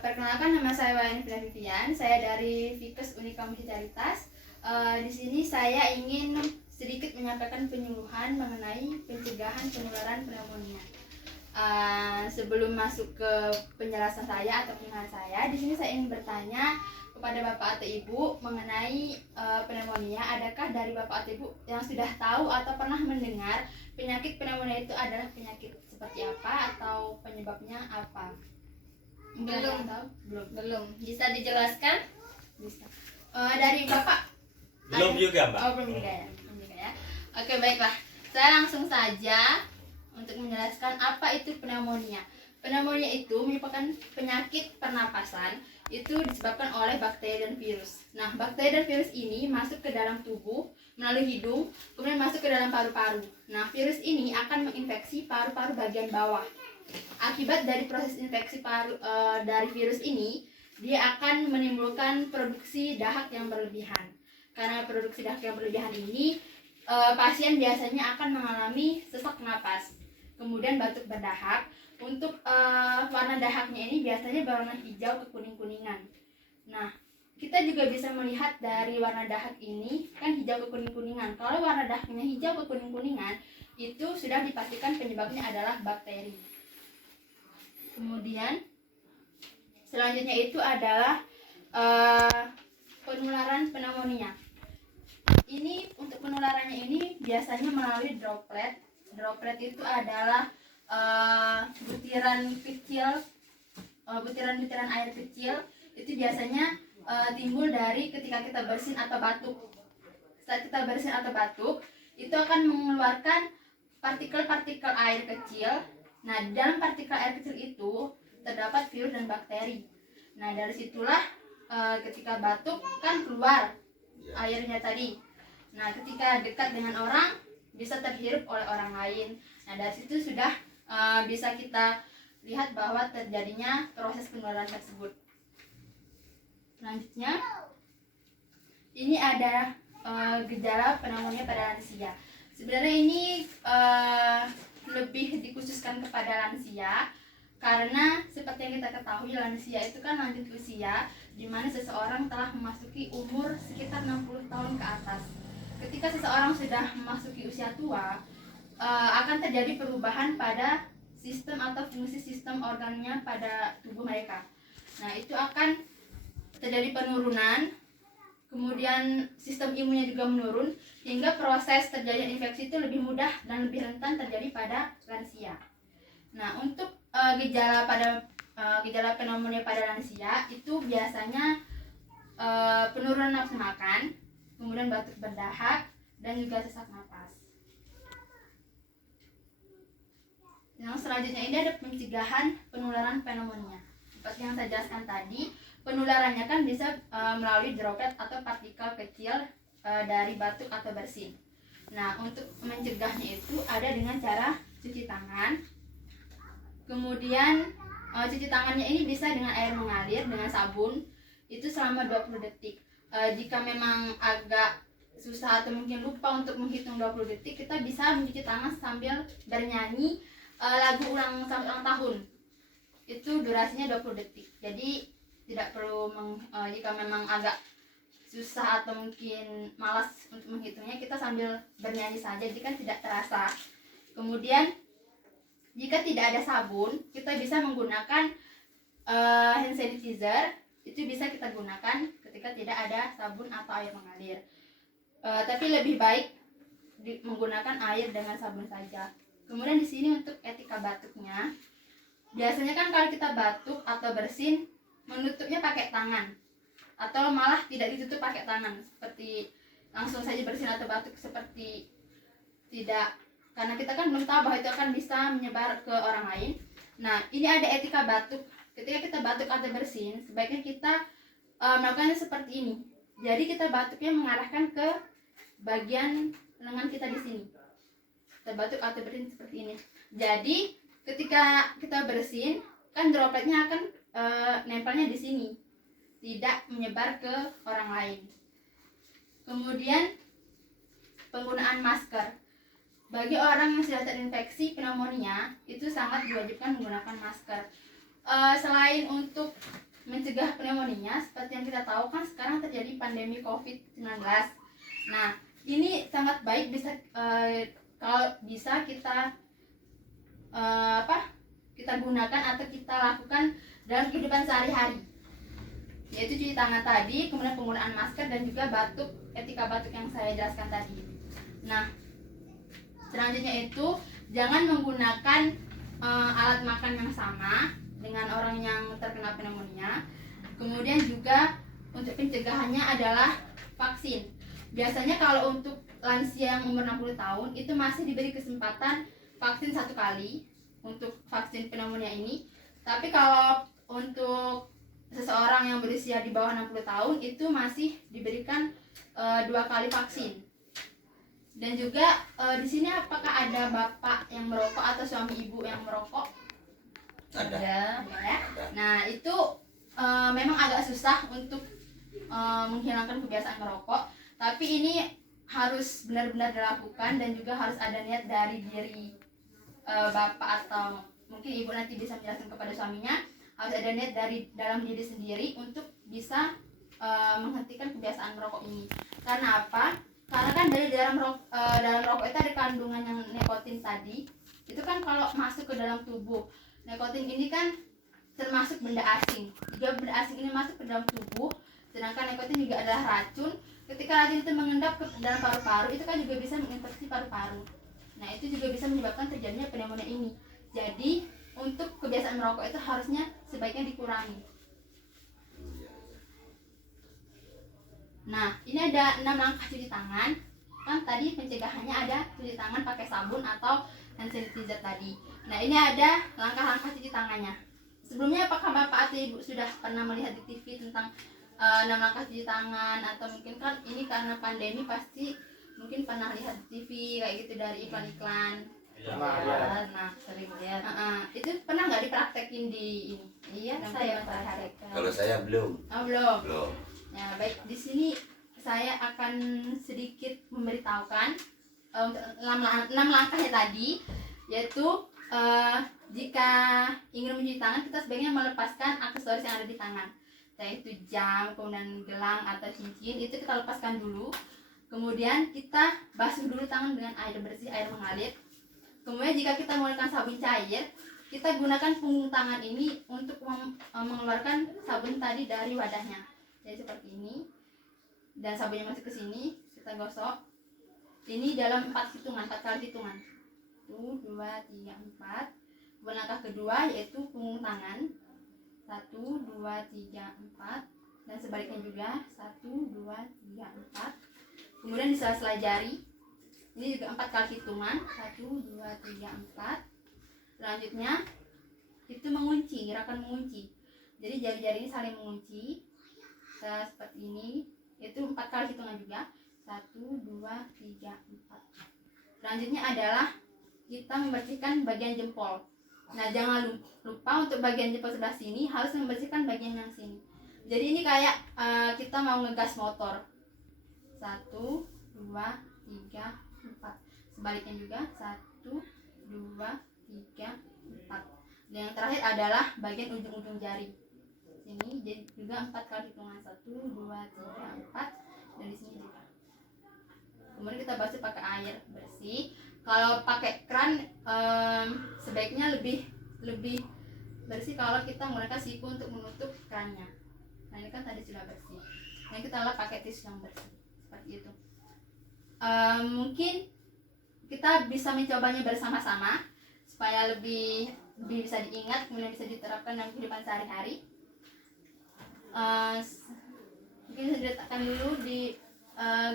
Perkenalkan, nama saya Wayani Vivian. Saya dari Fikes Unika Municipalitas. Di sini saya ingin sedikit menyampaikan penyuluhan mengenai pencegahan penularan pneumonia. Sebelum masuk ke penjelasan saya atau penyuluhan saya, di sini saya ingin bertanya kepada Bapak atau Ibu mengenai pneumonia. Adakah dari Bapak atau Ibu yang sudah tahu atau pernah mendengar penyakit pneumonia itu adalah penyakit seperti apa atau penyebabnya apa? Belum. Bisa dijelaskan? Bisa. Dari Bapak? Belum juga, Mbak. Oh, belum juga ya. Oke, baiklah. Saya langsung saja untuk menjelaskan apa itu pneumonia. Pneumonia itu merupakan penyakit pernapasan, itu disebabkan oleh bakteri dan virus. Nah, bakteri dan virus ini masuk ke dalam tubuh melalui hidung, kemudian masuk ke dalam paru-paru. Nah, virus ini akan menginfeksi paru-paru bagian bawah. Akibat dari proses infeksi dari virus ini, dia akan menimbulkan produksi dahak yang berlebihan. Karena produksi dahak yang berlebihan ini, pasien biasanya akan mengalami sesak napas, kemudian batuk berdahak. Untuk warna dahaknya ini biasanya berwarna hijau ke kuning-kuningan. Nah, kita juga bisa melihat dari warna dahak ini kan hijau ke kuning-kuningan. Kalau warna dahaknya hijau ke kuning-kuningan, itu sudah dipastikan penyebabnya adalah bakteri. Kemudian selanjutnya itu adalah penularan pneumonia. Ini untuk penularannya ini biasanya melalui droplet. Droplet itu adalah butiran air kecil. Itu biasanya timbul dari ketika kita bersin atau batuk. Saat kita bersin atau batuk, itu akan mengeluarkan partikel-partikel air kecil. Nah, di dalam partikel air kecil itu terdapat virus dan bakteri. Nah, dari situlah ketika batuk kan keluar airnya tadi. Nah, ketika dekat dengan orang bisa terhirup oleh orang lain. Nah, dari situ sudah bisa kita lihat bahwa terjadinya proses penularan tersebut. Selanjutnya, ini ada gejala pneumonia pada lansia. Sebenarnya ini lebih dikhususkan kepada lansia karena seperti yang kita ketahui, lansia itu kan lanjut usia, di mana seseorang telah memasuki umur sekitar 60 tahun ke atas. Ketika seseorang sudah memasuki usia tua, akan terjadi perubahan pada sistem atau fungsi sistem organnya pada tubuh mereka. Nah, itu akan terjadi penurunan, kemudian sistem imunnya juga menurun, hingga proses terjadinya infeksi itu lebih mudah dan lebih rentan terjadi pada lansia. Nah, untuk gejala pneumonia pada lansia itu biasanya penurunan nafsu makan, kemudian batuk berdahak, dan juga sesak napas. Yang selanjutnya ini ada pencegahan penularan pneumonia. Seperti yang saya jelaskan tadi, penularannya kan bisa melalui droplet atau partikel kecil dari batuk atau bersin. Nah, untuk mencegahnya itu ada dengan cara cuci tangan. Kemudian cuci tangannya ini bisa dengan air mengalir dengan sabun, itu selama 20 detik. Jika memang agak susah atau mungkin lupa untuk menghitung 20 detik, kita bisa mencuci tangan sambil bernyanyi lagu selamat ulang tahun. Itu durasinya 20 detik. Jadi tidak perlu jika memang agak susah atau mungkin malas untuk menghitungnya, kita sambil bernyanyi saja, jadi kan tidak terasa. Kemudian jika tidak ada sabun, kita bisa menggunakan hand sanitizer. Itu bisa kita gunakan ketika tidak ada sabun atau air mengalir. Tapi lebih baik menggunakan air dengan sabun saja. Kemudian di sini untuk etika batuknya, biasanya kan kalau kita batuk atau bersin, menutupnya pakai tangan, atau malah tidak ditutup pakai tangan, seperti langsung saja bersin atau batuk seperti tidak, karena kita kan belum tahu bahwa itu akan bisa menyebar ke orang lain. Nah, ini ada etika batuk. Ketika kita batuk atau bersin, sebaiknya kita melakukannya seperti ini. Jadi kita batuknya mengarahkan ke bagian lengan kita di sini. Kita batuk atau bersin seperti ini. Jadi ketika kita bersin, kan dropletnya akan nempelnya di sini, tidak menyebar ke orang lain. Kemudian penggunaan masker. Bagi orang yang sudah terinfeksi pneumonia, itu sangat diwajibkan menggunakan masker. selain untuk mencegah pneumonia, seperti yang kita tahu kan sekarang terjadi pandemi COVID-19. Nah, ini sangat baik bisa kalau bisa kita kita gunakan atau kita lakukan dalam kehidupan sehari-hari, yaitu cuci tangan tadi, kemudian penggunaan masker dan juga batuk, etika batuk yang saya jelaskan tadi. Nah, selanjutnya itu jangan menggunakan alat makan yang sama dengan orang yang terkena pneumonia. Kemudian juga untuk pencegahannya adalah vaksin. Biasanya kalau untuk lansia yang umur 60 tahun itu masih diberi kesempatan vaksin 1 kali untuk vaksin pneumonia ini. Tapi kalau untuk seseorang yang berusia di bawah 60 tahun itu masih diberikan 2 kali vaksin. Dan juga di sini apakah ada bapak yang merokok atau suami ibu yang merokok? Ada. Ya. Nah, itu memang agak susah untuk menghilangkan kebiasaan merokok, tapi ini harus benar-benar dilakukan dan juga harus ada niat dari diri bapak atau mungkin ibu nanti bisa menjelaskan kepada suaminya. Harus ada niat dari dalam diri sendiri untuk bisa menghentikan kebiasaan merokok ini. Karena apa? Karena kan dari dalam rokok itu ada kandungan yang nikotin tadi. Itu kan kalau masuk ke dalam tubuh, nikotin ini kan termasuk benda asing. Jika benda asing ini masuk ke dalam tubuh, sedangkan nikotin juga adalah racun. Ketika racun itu mengendap ke dalam paru-paru, itu kan juga bisa menginfeksi paru-paru. Nah, itu juga bisa menyebabkan terjadinya pneumonia ini. Jadi, untuk kebiasaan merokok itu harusnya sebaiknya dikurangi. Nah, ini ada 6 langkah cuci tangan. Kan tadi pencegahannya ada cuci tangan pakai sabun atau hand sanitizer tadi. Nah, ini ada langkah-langkah cuci tangannya. Sebelumnya apakah Bapak atau Ibu sudah pernah melihat di TV tentang 6 langkah cuci tangan, atau mungkin kan ini karena pandemi pasti mungkin pernah lihat di TV kayak gitu dari iklan-iklan. Nah, sering lihat. Itu pernah nggak dipraktekin di ini? Iya, Dalam saya kehidupan sehari-hari? praktekkan. Kalau saya belum. Oh, belum. Belum. Nah, baik, di sini saya akan sedikit memberitahukan untuk 6 langkahnya tadi, yaitu jika ingin mencuci tangan, kita sebaiknya melepaskan aksesoris yang ada di tangan, yaitu jam, kemudian gelang atau cincin, itu kita lepaskan dulu. Kemudian kita basuh dulu tangan dengan air bersih, air mengalir. Kemudian jika kita menggunakan sabun cair, kita gunakan punggung tangan ini untuk mengeluarkan sabun tadi dari wadahnya. Jadi seperti ini. Dan sabunnya masuk ke sini, kita gosok. Ini dalam 4 hitungan, 4 kali hitungan. 1, 2, 3, 4. Kemudian langkah kedua yaitu punggung tangan. 1, 2, 3, 4. Dan sebaliknya juga 1, 2, 3, 4. Kemudian di sela-sela jari. Ini juga 4 kali hitungan. 1, 2, 3, 4. Selanjutnya itu mengunci, gerakan mengunci. Jadi jari-jari ini saling mengunci. Seperti ini. Itu 4 kali hitungan juga. 1, 2, 3, 4. Selanjutnya adalah kita membersihkan bagian jempol. Nah, jangan lupa untuk bagian jempol sebelah sini harus membersihkan bagian yang sini. Jadi ini kayak kita mau ngegas motor. 1, 2, 3, 4. Sebaliknya juga 1, 2, 3, 4. Dan yang terakhir adalah bagian ujung-ujung jari. Ini jadi juga 4 kali hitungan. 1, 2, 3, 4. Dan di sini juga. Kemudian kita basuh pakai air bersih. Kalau pakai keran sebaiknya lebih bersih kalau kita menggunakan siku untuk menutup kerannya. Nah, ini kan tadi sudah bersih. Nah, kita lap pakai tisu yang bersih. Seperti itu. Mungkin kita bisa mencobanya bersama-sama supaya lebih bisa diingat, kemudian bisa diterapkan dalam kehidupan sehari-hari. Mungkin bisa diletakkan dulu di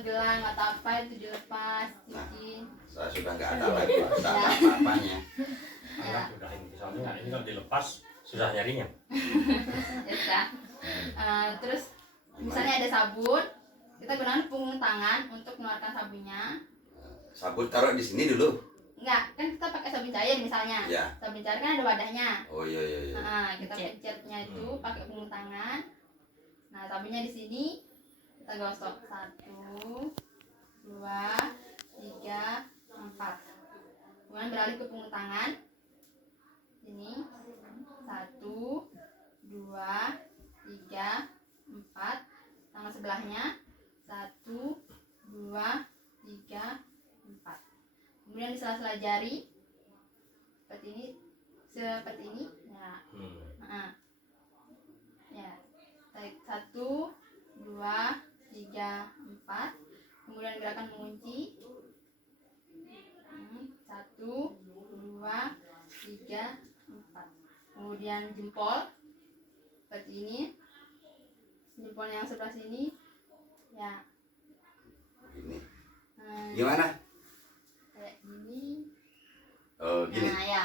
gelang atau apa itu dilepas, cincin. Saya sudah nggak ada lagi, tidak ada apa-apanya. Ya. Udah ini soalnya ini kalau dilepas susah nyarinya. Ya. Terus misalnya ada sabun, kita gunakan punggung tangan untuk mengeluarkan sabunnya. Sabun taruh di sini dulu. Enggak, kan kita pakai sabun cair misalnya. Ya. Sabun cair kan ada wadahnya. Oh iya. Kita pencetnya itu pakai punggung tangan. Nah, sabunnya di sini kita gosok. 1, 2, 3, 4. Kemudian beralih ke punggung tangan. Ini 1, 2, 3, 4. Tangan sebelahnya 1, 2, 3, 4. Kemudian di sela-sela jari seperti ini, ya. Nah, ya, tarik 1, 2, 3, 4. Kemudian gerakan mengunci 1, 2, 3, 4. Kemudian jempol seperti ini, jempol yang sebelah sini, ya. Ini. Nah, Gimana? kayak gini. Oh, gini. Nah, ya.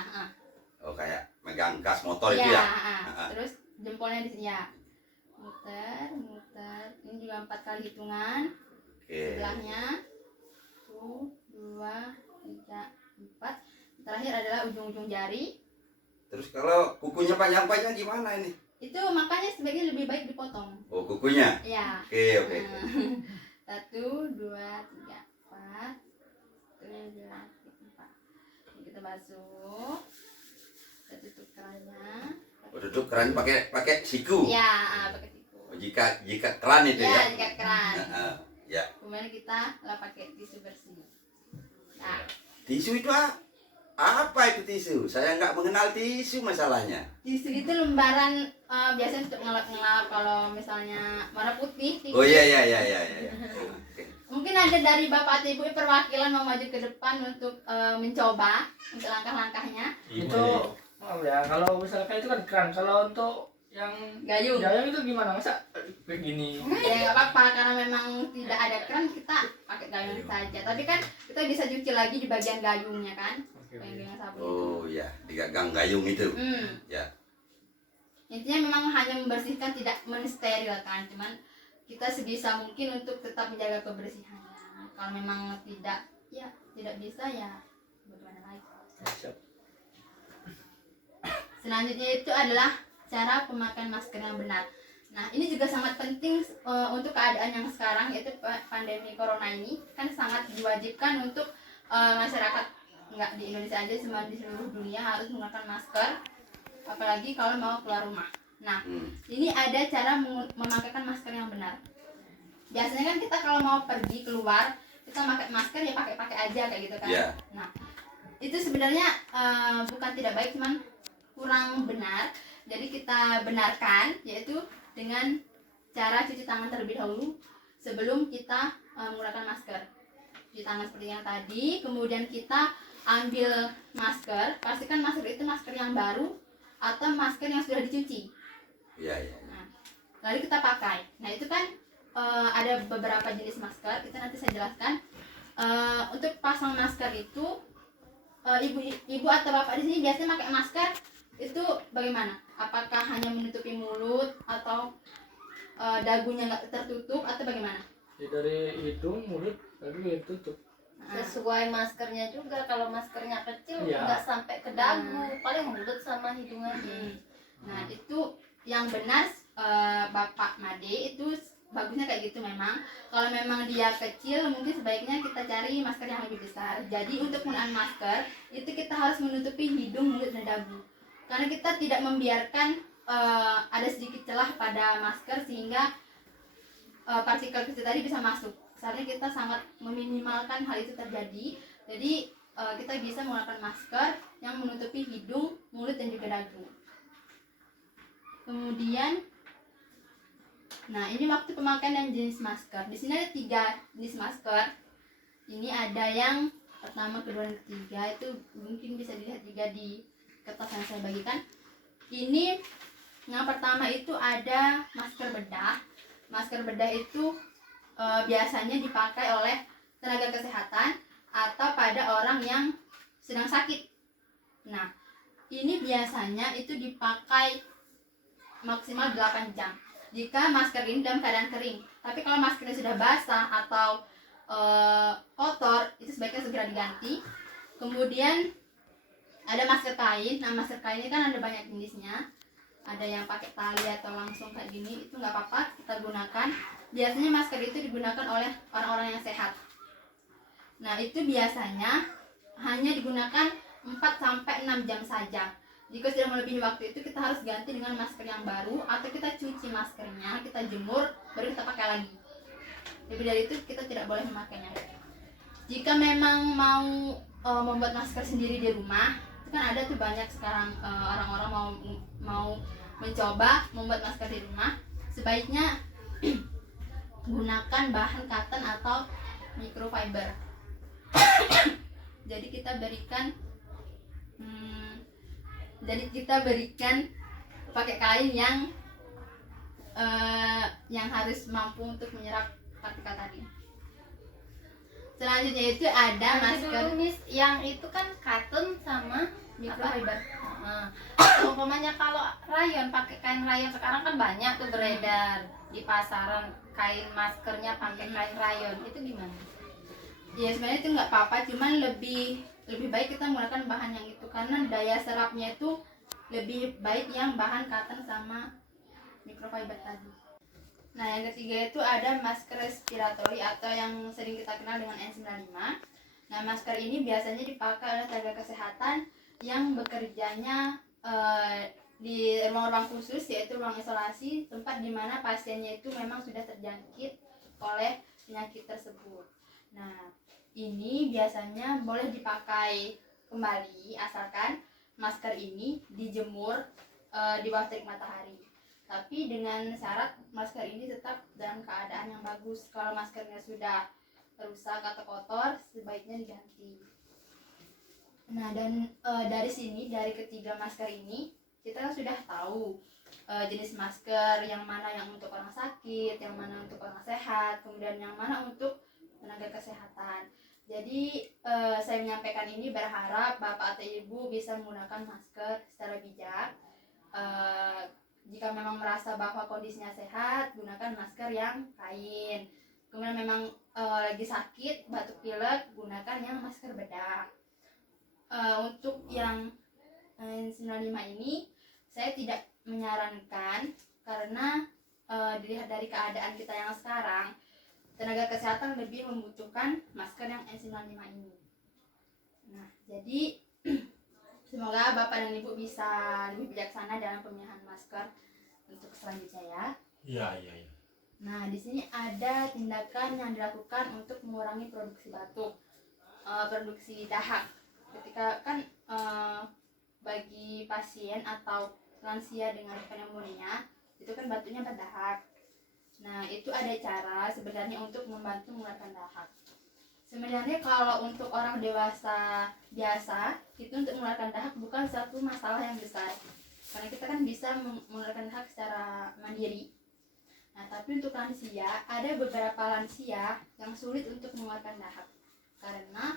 Oh, kayak megang gas motor Ya, itu ya. terus jempolnya di sini ya. Muter. Ini juga 4 kali hitungan. Oke. Sebelahnya 1, 2, 3, 4. Terakhir adalah ujung-ujung jari. Terus kalau kukunya panjang-panjang gimana ini? Itu makanya sebaiknya lebih baik dipotong. Oh, kukunya. Ya. Oke. 1, 2, 3, 4. 1, 2, 3, 4. Ini kita basuh. Kita tutup kerannya. Oh, duduk keran pakai siku. Ya, pakai siku. Oh, jika keran itu Ya, ya. jika keran. Ya. Kemudian kita lah pakai tisu bersih. Nah, Tisu itu apa itu tisu? Saya nggak mengenal tisu masalahnya. tisu itu lembaran biasanya untuk ngelap-ngelap kalau misalnya warna putih. Oh iya. Oke. Mungkin ada dari bapak atau ibu perwakilan mau maju ke depan untuk mencoba untuk langkah-langkahnya. Itu maaf ya, kalau misalkan itu kan keren, kalau untuk yang Gayung. gayung itu gimana, masa begini? Ya nggak apa-apa karena memang tidak ada keran, kita pakai gayung saja. Tapi kan kita bisa cuci lagi di bagian gayungnya kan, bagian sabun itu. Oh iya, digagang gayung itu. Ya. Intinya memang hanya membersihkan, tidak mensterilkan, cuman kita sebisa mungkin untuk tetap menjaga kebersihannya. Kalau memang tidak bisa ya bagaimana lagi. Siap. Selanjutnya itu adalah cara pemakaian masker yang benar. Nah, ini juga sangat penting untuk keadaan yang sekarang, yaitu pandemi corona ini kan sangat diwajibkan untuk masyarakat, nggak di Indonesia aja, semua di seluruh dunia harus menggunakan masker, apalagi kalau mau keluar rumah. Nah, ini ada cara memakaikan masker yang benar. Biasanya kan kita kalau mau pergi keluar, kita pakai masker ya pakai aja kayak gitu kan. Yeah. Nah, itu sebenarnya bukan tidak baik, cuman kurang benar. Jadi kita benarkan, yaitu dengan cara cuci tangan terlebih dahulu sebelum kita menggunakan masker. Cuci tangan seperti yang tadi, kemudian kita ambil masker, pastikan masker itu masker yang baru atau masker yang sudah dicuci. Iya. Nah, lalu kita pakai. Nah, itu kan ada beberapa jenis masker, itu nanti saya jelaskan. Untuk pasang masker itu ibu atau bapak di sini biasanya pakai masker itu bagaimana? Apakah hanya menutupi mulut atau dagunya nggak tertutup atau bagaimana? Ya, dari hidung, mulut, lalu tutup. Sesuai maskernya juga, kalau maskernya kecil Iya. nggak sampai ke dagu, paling mulut sama hidung aja. Nah, itu yang benar Bapak Made itu bagusnya kayak gitu memang. Kalau memang dia kecil, mungkin sebaiknya kita cari masker yang lebih besar. Jadi untuk penggunaan masker itu kita harus menutupi hidung, mulut, dan dagu. Karena kita tidak membiarkan ada sedikit celah pada masker sehingga partikel kecil tadi bisa masuk. Seharusnya kita sangat meminimalkan hal itu terjadi. Jadi kita bisa menggunakan masker yang menutupi hidung, mulut, dan juga dagu. Kemudian, nah ini waktu pemakaian dan jenis masker. Di sini ada 3 jenis masker. Ini ada yang pertama, kedua, dan ketiga. Itu mungkin bisa dilihat juga di kertas yang saya bagikan. Ini yang pertama itu ada masker bedah. Masker bedah itu biasanya dipakai oleh tenaga kesehatan atau pada orang yang sedang sakit. Nah, ini biasanya itu dipakai maksimal 8 jam jika masker ini dalam keadaan kering. Tapi kalau maskernya sudah basah atau kotor, itu sebaiknya segera diganti. Kemudian ada masker kain. Nah, masker kain ini kan ada banyak jenisnya. Ada yang pakai tali atau langsung kayak gini, itu nggak apa-apa, kita gunakan. Biasanya masker itu digunakan oleh orang-orang yang sehat. Nah, itu biasanya hanya digunakan 4-6 jam saja. Jika sudah melebihi waktu itu, kita harus ganti dengan masker yang baru, atau kita cuci maskernya, kita jemur, baru kita pakai lagi. Lebih dari itu kita tidak boleh memakainya. Jika memang mau membuat masker sendiri di rumah, itu kan ada tuh banyak sekarang orang-orang mau mencoba membuat masker di rumah. Sebaiknya gunakan bahan cotton atau microfiber. Jadi kita berikan pakai kain yang harus mampu untuk menyerap partikel tadi. Selanjutnya itu ada Nanti masker dulu Miss, yang itu kan cotton sama microfiber. Nah, umpamanya kalau rayon, pakai kain rayon sekarang kan banyak tuh beredar di pasaran, kain maskernya pakai kain rayon, itu gimana? Ya sebenarnya itu nggak apa-apa, cuman lebih baik kita menggunakan bahan yang itu karena daya serapnya itu lebih baik yang bahan cotton sama microfiber tadi. Nah, yang ketiga itu ada masker respiratory atau yang sering kita kenal dengan N95. Nah, masker ini biasanya dipakai oleh tenaga kesehatan yang bekerjanya di ruang-ruang khusus, yaitu ruang isolasi, tempat di mana pasiennya itu memang sudah terjangkit oleh penyakit tersebut. Nah, ini biasanya boleh dipakai kembali asalkan masker ini dijemur di bawah terik matahari. Tapi dengan syarat masker ini tetap dalam keadaan yang bagus. Kalau maskernya sudah rusak atau kotor, sebaiknya diganti. Nah, dan dari ketiga masker ini kita kan sudah tahu jenis masker yang mana yang untuk orang sakit, yang mana untuk orang sehat, kemudian yang mana untuk tenaga kesehatan. Jadi saya menyampaikan ini berharap Bapak atau Ibu bisa menggunakan masker secara bijak. Jika memang merasa bahwa kondisinya sehat, gunakan masker yang kain. Kemudian memang lagi sakit, batuk pilek, gunakan yang masker bedah. Untuk yang N95 ini saya tidak menyarankan karena dilihat dari keadaan kita yang sekarang, tenaga kesehatan lebih membutuhkan masker yang N95 ini. Nah, jadi semoga Bapak dan Ibu bisa lebih bijaksana dalam pemilihan masker untuk selanjutnya ya. Iya. Nah, di sini ada tindakan yang dilakukan untuk mengurangi produksi batuk, produksi dahak. Ketika kan bagi pasien atau lansia dengan pneumonia itu kan batuknya berdahak. Nah, itu ada cara sebenarnya untuk membantu mengeluarkan dahak. Sebenarnya kalau untuk orang dewasa biasa itu untuk mengeluarkan dahak bukan satu masalah yang besar, karena kita kan bisa mengeluarkan dahak secara mandiri. Nah, tapi untuk lansia, ada beberapa lansia yang sulit untuk mengeluarkan dahak karena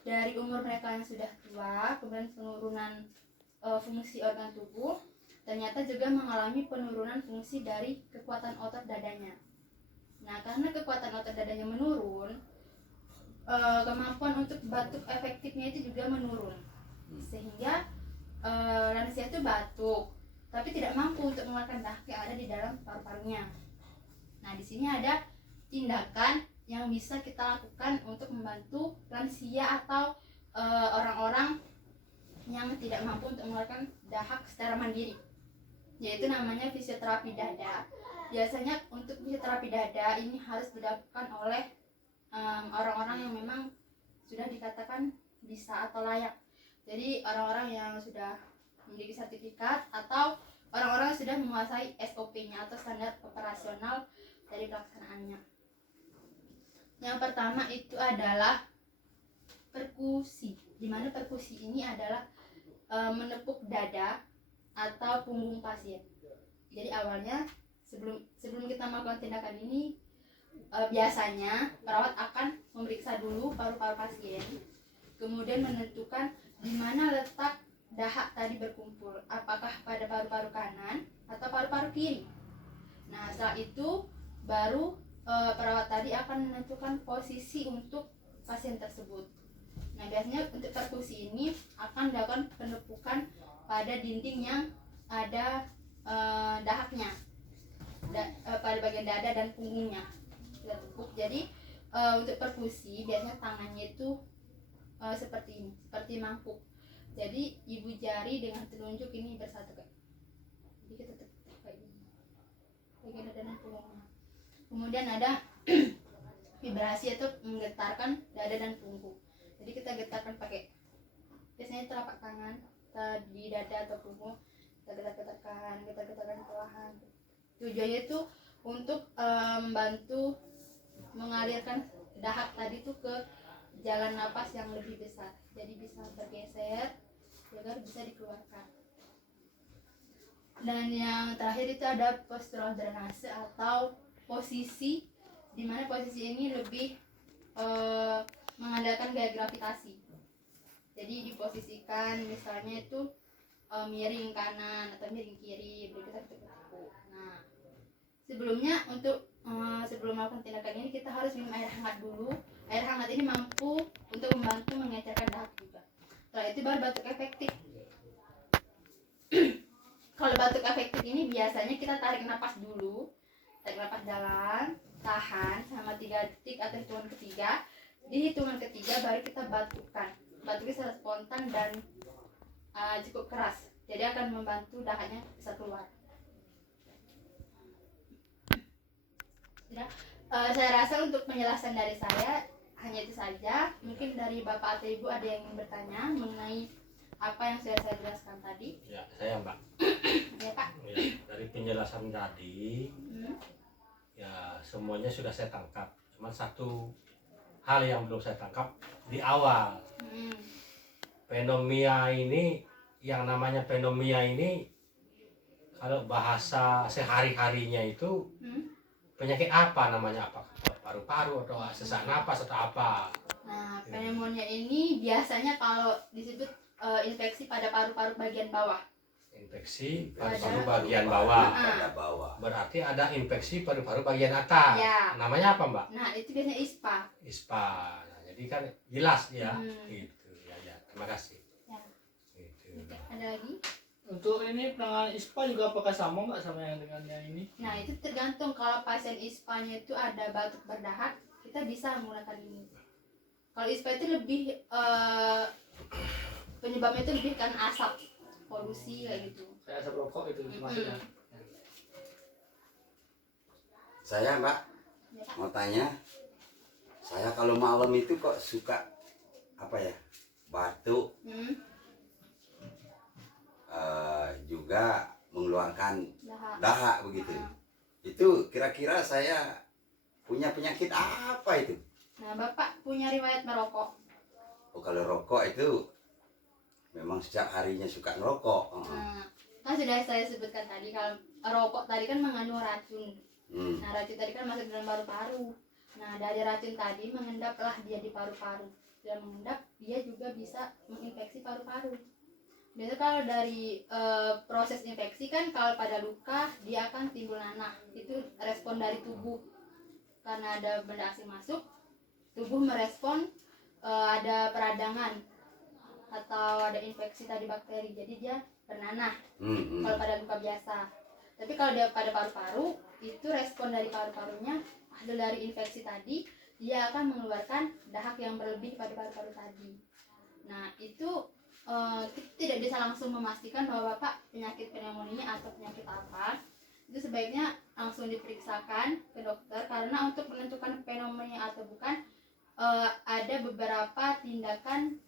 dari umur mereka yang sudah tua, kemudian penurunan fungsi organ tubuh, ternyata juga mengalami penurunan fungsi dari kekuatan otot dadanya. Nah, karena kekuatan otot dadanya menurun, kemampuan untuk batuk efektifnya itu juga menurun, sehingga lansia itu batuk, tapi tidak mampu untuk mengeluarkan dahak yang ada di dalam paru-parunya. Nah, di sini ada tindakan yang bisa kita lakukan untuk membantu lansia atau orang-orang yang tidak mampu untuk mengeluarkan dahak secara mandiri, yaitu namanya fisioterapi dada. Biasanya untuk fisioterapi dada ini harus dilakukan oleh orang-orang yang memang sudah dikatakan bisa atau layak. Jadi orang-orang yang sudah memiliki sertifikat atau orang-orang yang sudah menguasai SOP-nya atau standar operasional dari pelaksanaannya. Yang pertama itu adalah perkusi, di mana perkusi ini adalah menepuk dada atau punggung pasien. Jadi awalnya sebelum kita melakukan tindakan ini, biasanya perawat akan memeriksa dulu paru-paru pasien, kemudian menentukan di mana letak dahak tadi berkumpul, apakah pada paru-paru kanan atau paru-paru kiri. Nah, setelah itu baru perawat tadi akan menentukan posisi untuk pasien tersebut. Nah, biasanya untuk perkusi ini akan dilakukan penepukan pada dinding yang ada dahaknya, pada bagian dada dan punggungnya kita tepuk. Jadi untuk perkusi biasanya tangannya itu seperti ini, seperti mangkuk. Jadi ibu jari dengan telunjuk ini bersatu kayak. Jadi kita tekuk kayak gini. Bagian dada dan punggungnya. Kemudian ada vibrasi atau menggetarkan dada dan punggung. Jadi kita getarkan pakai biasanya telapak tangan di dada atau punggung, kita getar-getarkan perlahan. Tujuannya itu untuk membantu mengalirkan dahak tadi tuh ke jalan napas yang lebih besar, jadi bisa bergeser agar bisa dikeluarkan. Dan yang terakhir itu ada postural drainase atau posisi di mana posisi ini lebih mengandalkan gaya gravitasi. Jadi diposisikan misalnya itu miring kanan atau miring kiri, begitu kita tekuk. Nah, sebelumnya untuk sebelum melakukan tindakan ini kita harus minum air hangat dulu. Air hangat ini mampu untuk membantu mengecerkan dahak juga. Setelah itu baru batuk efektif. Kalau batuk efektif ini biasanya kita tarik napas dulu, tarik napas dalam, tahan selama 3 detik atau hitungan ketiga. Di hitungan ketiga baru kita batukkan. Batuknya secara spontan dan cukup keras, jadi akan membantu dahaknya bisa keluar. Saya rasa untuk penjelasan dari saya hanya itu saja. Mungkin dari Bapak atau Ibu ada yang ingin bertanya mengenai apa yang sudah saya jelaskan tadi? Ya, saya Mbak. Ya Pak. Ya, dari penjelasan tadi, ya semuanya sudah saya tangkap. Cuma satu hal yang belum saya tangkap di awal. Pneumonia ini, yang namanya pneumonia ini, kalau bahasa sehari-harinya itu penyakit apa namanya? Apa paru-paru atau sesak napas atau apa? Nah, pneumonia ini biasanya kalau disebut infeksi pada paru-paru bagian bawah. Infeksi paru-paru bagian bawah. Pada bawah. Berarti ada infeksi paru-paru bagian atas. Ya. Namanya apa, Mbak? Nah, itu biasanya ISPA. ISPA. Nah, jadi kan jelas ya. Gitu. Ya. Terima kasih. Ya. Gitu. Ada lagi? Untuk ini penanganan ISPA juga apakah sama nggak sama yang dengan yang ini? Nah, itu tergantung. Kalau pasien ISPA-nya itu ada batuk berdahak, kita bisa menggunakan ini. Kalau ISPA itu lebih penyebabnya itu lebih kan asap, polusi kayak gitu. Kayak asap rokok itu maksudnya. Saya Mbak Ya, Pak. mau tanya, saya kalau malam itu kok suka apa ya, batuk, juga mengeluarkan Dahak. dahak begitu. Itu kira-kira saya punya penyakit apa itu? Nah, Bapak punya riwayat merokok? Oh, kalau rokok itu memang setiap harinya suka ngerokok. Nah, kan sudah saya sebutkan tadi kalau rokok tadi kan mengandung racun. Nah, racun tadi kan masuk dalam paru-paru. Nah, dari racun tadi mengendaplah dia di paru-paru. Dan mengendap, dia juga bisa menginfeksi paru-paru. Biasanya kalau dari proses infeksi kan kalau pada luka dia akan timbul nanah. Itu respon dari tubuh. Karena ada benda asing masuk, tubuh merespon ada peradangan atau ada infeksi tadi bakteri. Jadi dia bernanah. Kalau pada luka biasa. Tapi kalau dia pada paru-paru, itu respon dari paru-parunya ada dari infeksi tadi, dia akan mengeluarkan dahak yang berlebih pada paru-paru tadi. Nah, itu kita tidak bisa langsung memastikan bahwa Bapak penyakit pneumonia atau penyakit apa. Itu sebaiknya langsung diperiksakan ke dokter, karena untuk menentukan pneumonia atau bukan ada beberapa tindakan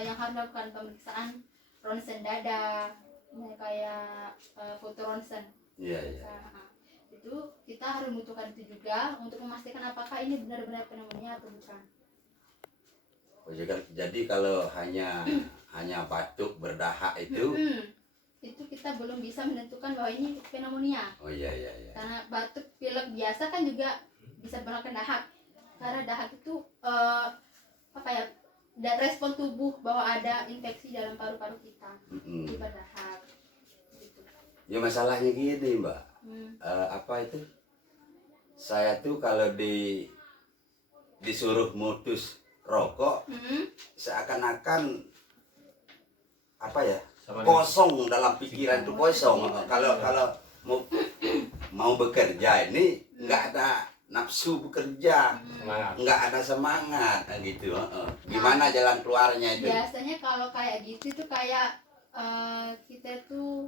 yang harus melakukan pemeriksaan ronsen dada, kayak foto ronsen. Iya. Nah, itu kita harus membutuhkan itu juga untuk memastikan apakah ini benar-benar pneumonia atau bukan. Oh, jadi kalau hanya batuk berdahak itu, itu kita belum bisa menentukan bahwa ini pneumonia. oh iya. Karena batuk pilek biasa kan juga bisa menggunakan dahak. Karena dahak itu dan respon tubuh bahwa ada infeksi dalam paru-paru kita. Itu berdahak. Gitu. Ya masalahnya gini Mbak, apa itu? Saya tuh kalau disuruh mutus rokok, seakan-akan apa ya, kosong dalam pikiran itu kosong. Kalau mau bekerja ini nggak ada nafsu bekerja, Semangat. nggak ada semangat gitu. Gimana jalan keluarnya itu? Biasanya kalau kayak gitu tuh kayak kita tuh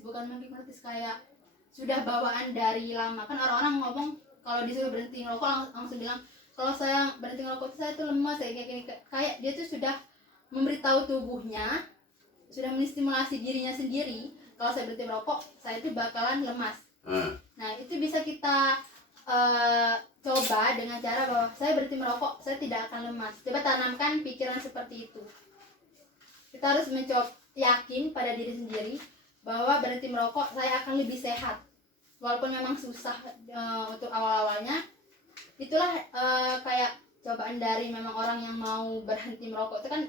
bukan menghipnotis, kayak sudah bawaan dari lama. Kan orang-orang ngomong kalau disuruh berhenti ngerokok langsung bilang kalau saya berhenti ngerokok saya tuh lemas kayak gini. Kayak dia tuh sudah memberitahu tubuhnya, sudah menstimulasi dirinya sendiri kalau saya berhenti merokok saya itu bakalan lemas. Nah itu bisa kita coba dengan cara bahwa saya berhenti merokok saya tidak akan lemas. Coba tanamkan pikiran seperti itu. Kita harus mencoba yakin pada diri sendiri bahwa berhenti merokok saya akan lebih sehat. Walaupun memang susah untuk awal-awalnya, itulah kayak cobaan dari memang orang yang mau berhenti merokok itu kan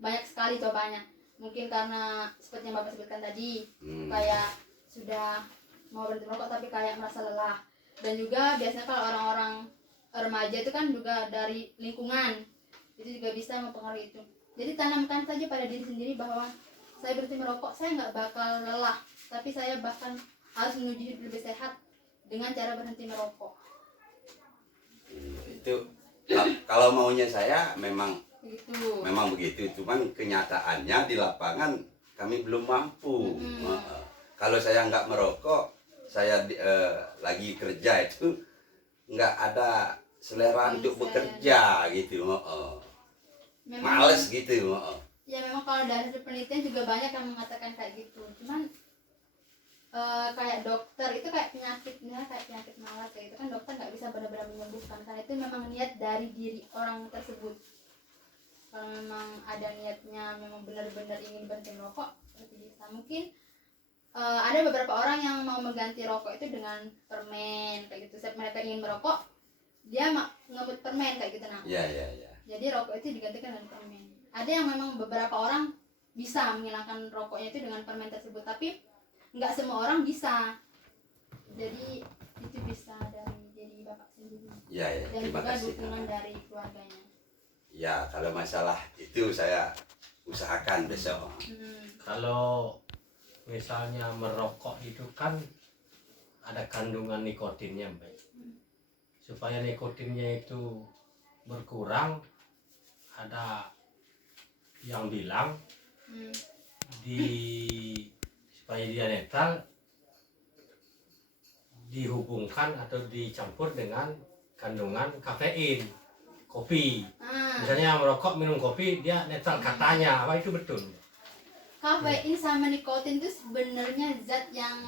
banyak sekali cobanya. Mungkin karena seperti yang Bapak sebutkan tadi, kayak sudah mau berhenti merokok tapi kayak merasa lelah. Dan juga biasanya kalau orang-orang remaja itu kan juga dari lingkungan, itu juga bisa mempengaruhi itu. Jadi tanamkan saja pada diri sendiri bahwa saya berhenti merokok saya nggak bakal lelah, tapi saya bahkan harus menuju hidup lebih sehat dengan cara berhenti merokok. Itu kalau maunya saya memang Begitu. begitu, cuman kenyataannya di lapangan kami belum mampu. Kalau saya nggak merokok, saya lagi kerja itu nggak ada selera untuk bekerja gitu. Males gitu. Ya memang kalau dari penelitian juga banyak yang mengatakan kayak gitu. Cuman kayak dokter itu kayak penyakit malas kayak itu kan dokter nggak bisa benar-benar menyembuhkan, karena itu memang niat dari diri orang tersebut. Kalau memang ada niatnya memang benar-benar ingin berhenti merokok berarti bisa. Mungkin ada beberapa orang yang mau mengganti rokok itu dengan permen kayak gitu. Setiap mereka ingin merokok dia ngebut permen kayak gitu. Nah Ya. jadi rokok itu digantikan dengan permen. Ada yang memang beberapa orang bisa menghilangkan rokoknya itu dengan permen tersebut, tapi nggak semua orang bisa. Jadi itu bisa dari Bapak sendiri Ya, dan terima juga kasih. dukungan dari keluarganya. Ya, kalau masalah itu saya usahakan besok. Kalau misalnya merokok itu kan ada kandungan nikotinnya, Mbak. Supaya nikotinnya itu berkurang, ada yang bilang supaya dia netral dihubungkan atau dicampur dengan kandungan kafein kopi. Misalnya yang merokok minum kopi dia netral katanya, apa itu betul? Kafein sama nikotin itu sebenarnya zat yang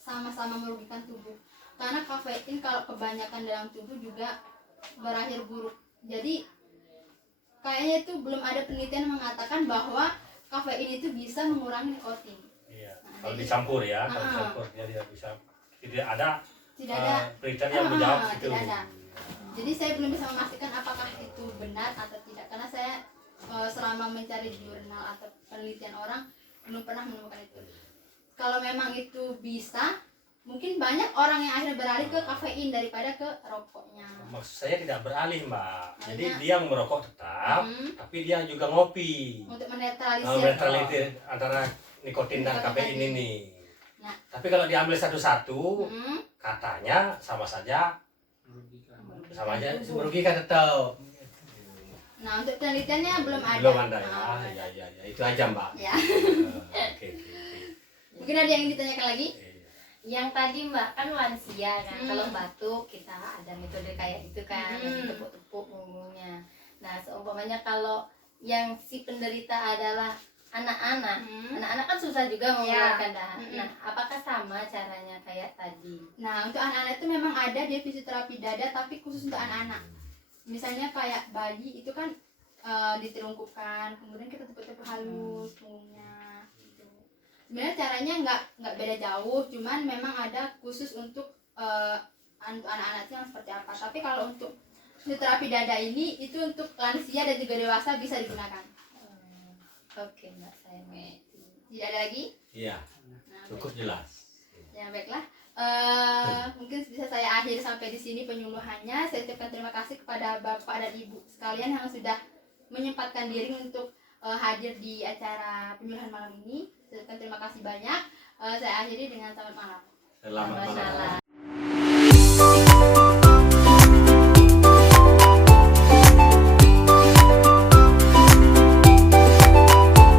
sama-sama merugikan tubuh. Karena kafein kalau kebanyakan dalam tubuh juga berakhir buruk. Jadi kayaknya itu belum ada penelitian yang mengatakan bahwa kafein itu bisa mengurangi nikotin. Iya. Kalau dicampur ya, kalau dicampur dia tidak bisa. Tidak ada penelitian yang menjawab itu. Tidak ada. Jadi saya belum bisa memastikan apakah itu benar atau tidak, karena saya selama mencari jurnal atau penelitian orang belum pernah menemukan itu. Kalau memang itu bisa, mungkin banyak orang yang akhirnya beralih ke kafein daripada ke rokoknya. Maksud saya tidak beralih, Mbak. Jadi dia merokok tetap, tapi dia juga ngopi. Untuk menetralisir. Menetralisir antara nikotin dan kafein ini. Nah. Tapi kalau diambil satu-satu, katanya sama saja merugikan tetap. Nah, untuk penelitiannya belum ada. Belum ada ya. Ya. Itu aja, Mbak. Ya. Oke. Mungkin ada yang ditanyakan lagi? Yang tadi Mbak kan lansia kan, kalau batuk kita ada metode kayak gitu kan, tepuk-tepuk punggungnya. Nah seumpamanya kalau yang si penderita adalah anak-anak, anak-anak kan susah juga mengeluarkan dahak. Nah apakah sama caranya kayak tadi? Nah untuk anak-anak itu memang ada dia fisioterapi dada tapi khusus untuk anak-anak. Misalnya kayak bayi itu kan ditelungkupkan, kemudian kita tepuk-tepuk halus punggungnya. Sebenarnya caranya nggak beda jauh, cuman memang ada khusus untuk anak-anak yang seperti apa. Tapi kalau untuk fisioterapi dada ini itu untuk lansia dan juga dewasa bisa digunakan. Oke Mbak, saya mengerti. Tidak ada lagi? Iya. Nah, Cukup jelas. Ya baiklah. Mungkin bisa saya akhiri sampai di sini penyuluhannya. Saya ucapkan terima kasih kepada Bapak dan Ibu sekalian yang sudah menyempatkan diri untuk hadir di acara penyuluhan malam ini. Saya ucapkan terima kasih banyak. Saya akhiri dengan selamat malam. Selamat malam.